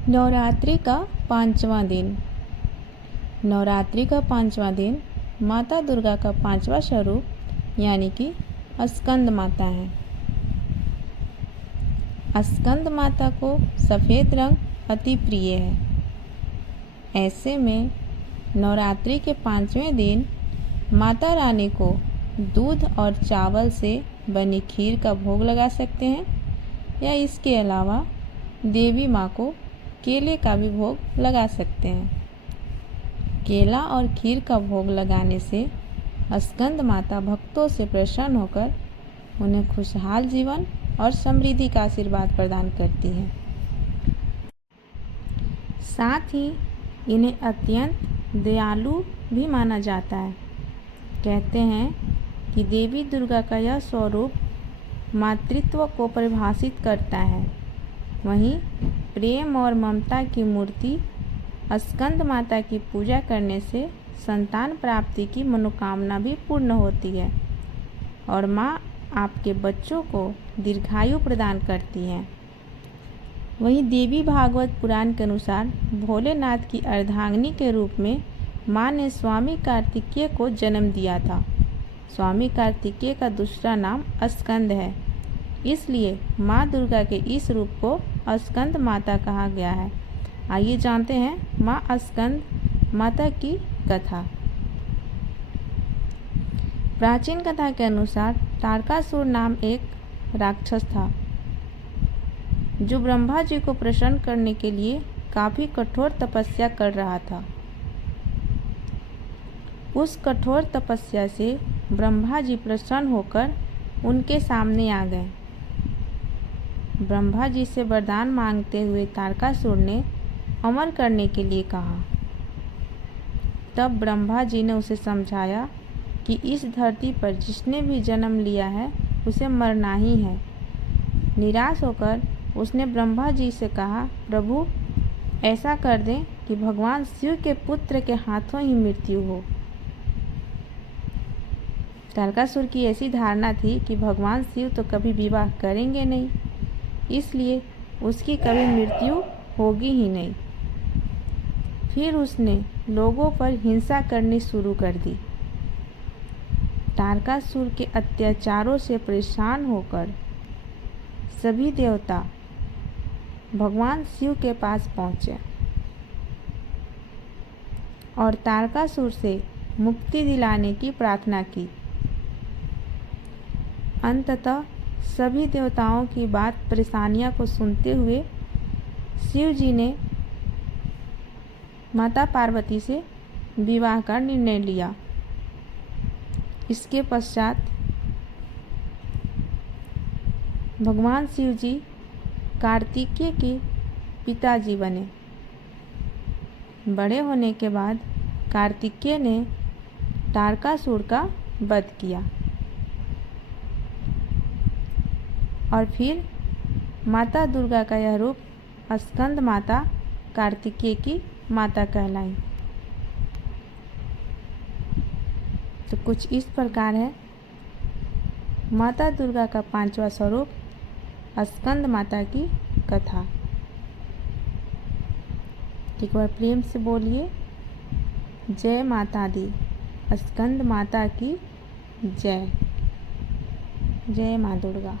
नवरात्रि का 5वां दिन। नवरात्रि का 5वां दिन माता दुर्गा का 5वां स्वरूप यानी कि स्कंद माता है। स्कंद माता को सफ़ेद रंग अति प्रिय है। ऐसे में नवरात्रि के 5वें दिन माता रानी को दूध और चावल से बनी खीर का भोग लगा सकते हैं या इसके अलावा देवी माँ को केले का भी भोग लगा सकते हैं। केला और खीर का भोग लगाने से स्कंद माता भक्तों से प्रसन्न होकर उन्हें खुशहाल जीवन और समृद्धि का आशीर्वाद प्रदान करती हैं। साथ ही इन्हें अत्यंत दयालु भी माना जाता है। कहते हैं कि देवी दुर्गा का यह स्वरूप मातृत्व को परिभाषित करता है। वहीं प्रेम और ममता की मूर्ति स्कंद माता की पूजा करने से संतान प्राप्ति की मनोकामना भी पूर्ण होती है और माँ आपके बच्चों को दीर्घायु प्रदान करती हैं। वहीं देवी भागवत पुराण के अनुसार भोलेनाथ की अर्धांगिनी के रूप में माँ ने स्वामी कार्तिकेय को जन्म दिया था। स्वामी कार्तिकेय का दूसरा नाम स्कंद है, इसलिए माँ दुर्गा के इस रूप को स्कंद माता कहा गया है। आइए जानते हैं माँ स्कंद माता की कथा। प्राचीन कथा के अनुसार तारकासुर नाम एक राक्षस था जो ब्रह्मा जी को प्रसन्न करने के लिए काफ़ी कठोर तपस्या कर रहा था। उस कठोर तपस्या से ब्रह्मा जी प्रसन्न होकर उनके सामने आ गए। ब्रह्मा जी से वरदान मांगते हुए तारकासुर ने अमर करने के लिए कहा। तब ब्रह्मा जी ने उसे समझाया कि इस धरती पर जिसने भी जन्म लिया है उसे मरना ही है। निराश होकर उसने ब्रह्मा जी से कहा, प्रभु ऐसा कर दें कि भगवान शिव के पुत्र के हाथों ही मृत्यु हो। तारकासुर की ऐसी धारणा थी कि भगवान शिव तो कभी विवाह करेंगे नहीं, इसलिए उसकी कभी मृत्यु होगी ही नहीं। फिर उसने लोगों पर हिंसा करनी शुरू कर दी। तारकासुर के अत्याचारों से परेशान होकर सभी देवता भगवान शिव के पास पहुँचे और तारकासुर से मुक्ति दिलाने की प्रार्थना की। अंततः सभी देवताओं की बात परेशानियों को सुनते हुए शिव जी ने माता पार्वती से विवाह का निर्णय लिया। इसके पश्चात भगवान शिव जी कार्तिकेय के पिताजी बने। बड़े होने के बाद कार्तिकेय ने तारकासुर का वध किया और फिर माता दुर्गा का यह रूप स्कंद माता कार्तिकेय की माता कहलाई। तो कुछ इस प्रकार है माता दुर्गा का 5वां स्वरूप स्कंद माता की कथा। एक बार प्रेम से बोलिए, जय माता दी, स्कंद माता की जय। जय माँ दुर्गा।